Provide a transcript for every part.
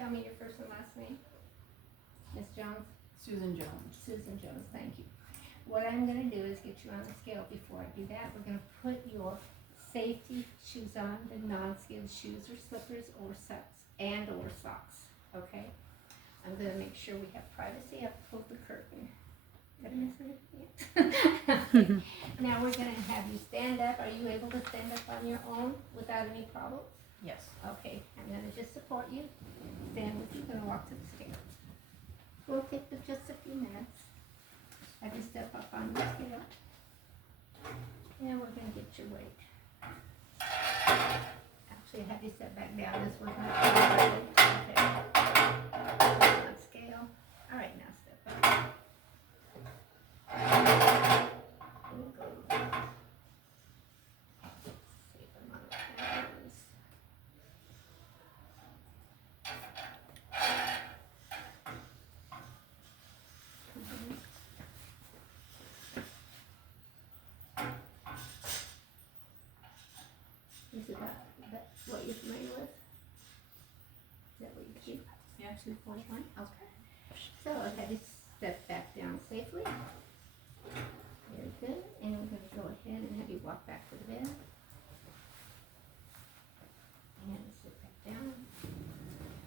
tell me your first and last name? Miss Jones? Susan Jones. Susan Jones, thank you. What I'm gonna do is get you on the scale. Before I do that, we're gonna put your safety shoes on, the non-skid shoes or slippers or socks, or socks, okay? I'm gonna make sure we have privacy. I've pulled the curtain. Did I miss it? Yeah. Okay. Now we're gonna have you stand up. Are you able to stand up on your own without any problems? Yes. Okay, I'm gonna just support you. Stand with you, gonna walk to the scale. We'll take just a few minutes. Have you step up on the scale. And we're gonna get your weight. Actually, have you step back down. This was not good. Okay. On scale. All right, now step up. We'll go. Save them on the hands. Is it that what you're familiar with? Is that what you keep? Yeah. 2.1? Okay. So I'll have you step back down safely. Very good. And we're going to go ahead and have you walk back to the bed. And sit back down.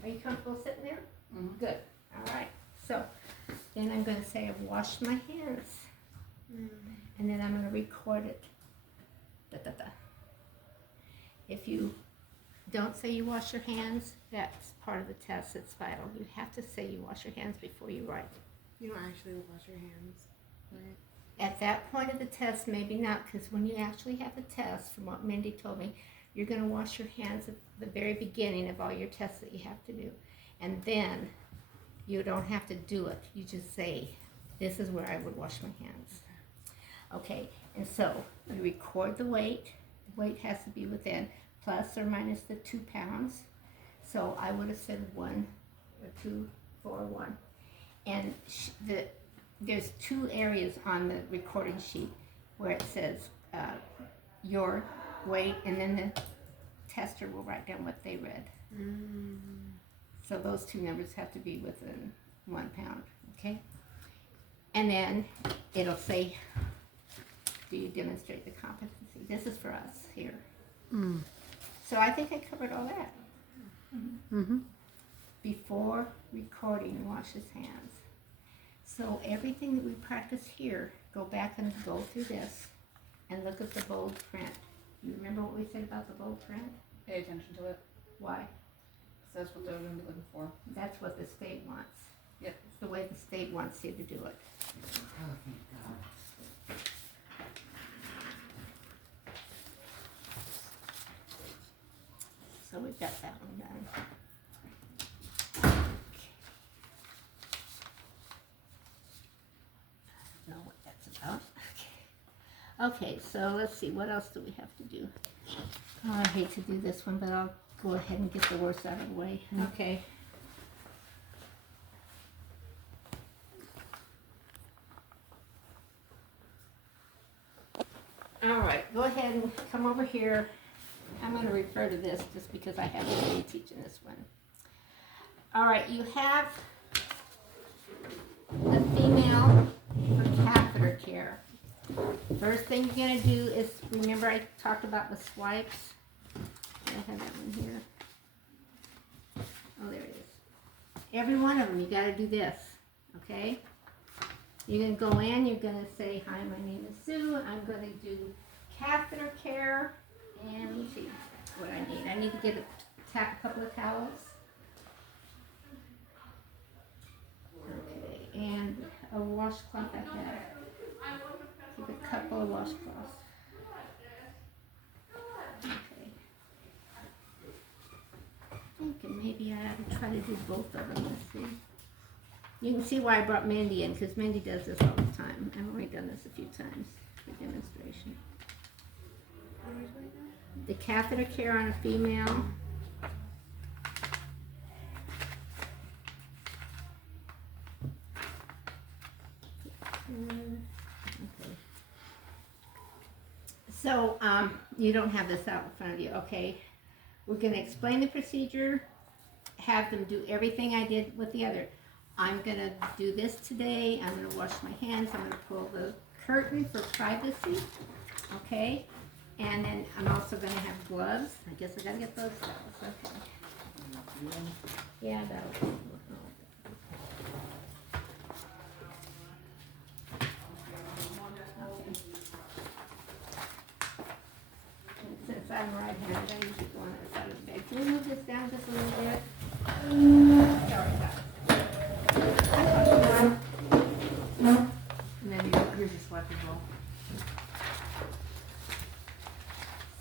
Are you comfortable sitting there? Mm-hmm. Good. All right. So then I'm going to say I've washed my hands. And then I'm going to record it. Da, da, da. If you don't say you wash your hands, that's part of the test. It's vital. You have to say you wash your hands before you write. You don't actually wash your hands, right? At that point of the test, maybe not, because when you actually have the test, from what Mindy told me, you're going to wash your hands at the very beginning of all your tests that you have to do. And then you don't have to do it. You just say, this is where I would wash my hands. Okay, and so you record the weight. The weight has to be within plus or minus the 2 pounds. So I would have said 1 or 2, 4, 1. And there's 2 areas on the recording sheet where it says your weight, and then the tester will write down what they read. So those 2 numbers have to be within 1 pound, okay? And then it'll say, do you demonstrate the competency? This is for us here. So I think I covered all that. Before recording, wash his hands. So everything that we practice here, go back and go through this and look at the bold print. You remember what we said about the bold print? Pay attention to it. Why? Because that's what they're going to be looking for. That's what the state wants. Yep. It's the way the state wants you to do it. So we've got that one done. I don't know what that's about. Okay, so let's see, what else do we have to do? Oh, I hate to do this one, but I'll go ahead and get the worst out of the way. Okay. All right, go ahead and come over here. I'm going to refer to this just because I have to be teaching this one. All right, you have the female for catheter care. First thing you're going to do is, remember I talked about the swipes? I have that one here. Oh, there it is. Every one of them, you got to do this, okay? You're going to go in, you're going to say, hi, my name is Sue. I'm going to do catheter care. And let me see what I need. I need to get a couple of towels. Okay, and a washcloth I have. Get a couple of washcloths. Okay. Thinking maybe I ought to try to do both of them. Let's see. You can see why I brought Mandy in, because Mandy does this all the time. I've only done this a few times for demonstration. The catheter care on a female. Okay. So, you don't have this out in front of you, okay? We're going to explain the procedure, have them do everything I did with the other. I'm gonna do this today, I'm gonna wash my hands, I'm gonna pull the curtain for privacy, okay? And then I'm also gonna have gloves, I guess I gotta get those gloves, okay. Yeah, that'll. Since I'm right-handed, I usually go on that side of the bed. Can we move this down just a little bit? Sorry, guys. And then here's your sweater roll.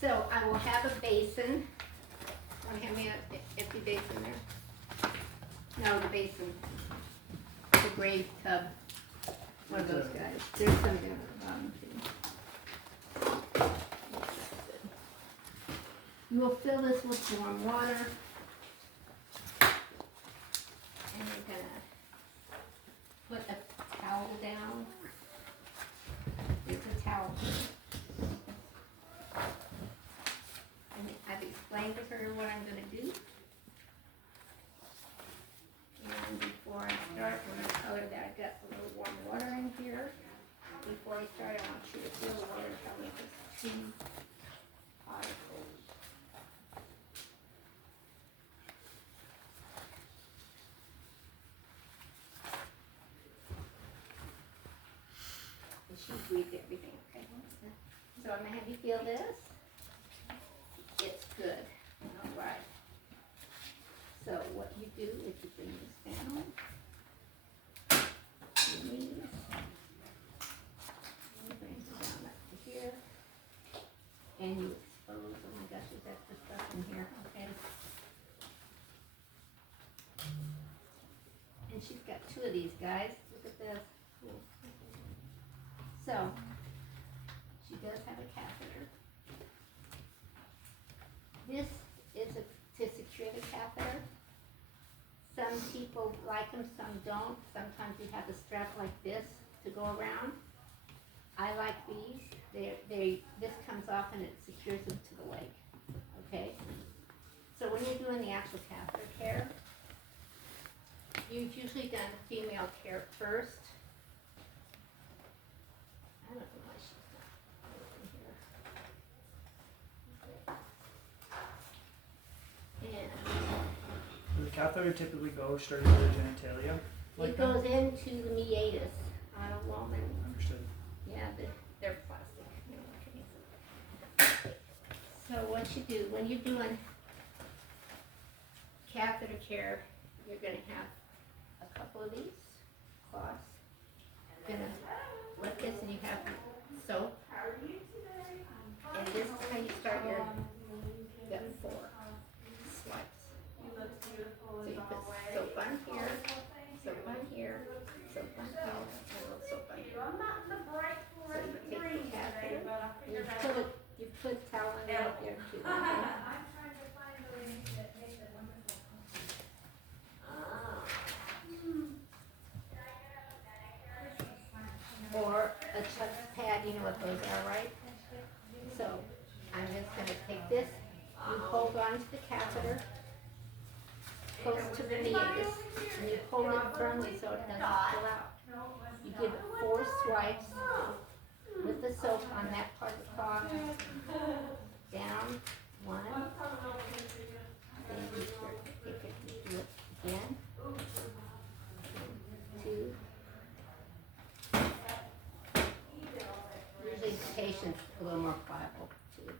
So I will have a basin. Want to hand me an empty basin there? No, the basin. The gray tub. One of those guys. There's some down at the bottom too. You will fill this with warm water. And you're gonna put a towel down. There's a towel here. And I've explained to her what I'm gonna do. And before I start, I'm gonna tell her that I got a little warm water in here. Before I start, I want you to feel the water, tell me if it's too hot or cold. And she breathed everything, okay? So I'm gonna have you feel this. It's good, all right. So what you do is you bring this down, your knees, you bring it down up to here, and you expose, oh my gosh, there's extra stuff in here, okay? And she's got two of these guys, look at this. So, she does have a catheter. This is to secure the catheter. Some people like them, some don't. Sometimes you have a strap like this to go around. I like these. This comes off and it secures them to the leg. Okay? So when you're doing the actual catheter care, you've usually done female care first. I don't know why she's not in here. Okay. And Does the catheter typically go straight to the genitalia? it goes into the meatus on a woman. Understood. Yeah, they're plastic. You know, okay. So what you do, when you're doing catheter care, you're gonna have a couple of these cloths. You're gonna wet this and you have soap. And this is how you start your, you got 4 swipes. So you put soap on here, soap on here, soap on here, and a little soap on here. So you take the catheter, and you put towel in there too. Or a chuck pad, you know what those are, right? So I'm just gonna take this, you hold on to the catheter, close to the meatus, and you hold it firmly so it doesn't pull out. You give it 4 swipes with the soap on that part of the cloth. Down, 1. Then you take it and do it again. 2. Usually the patient's a little more pliable too.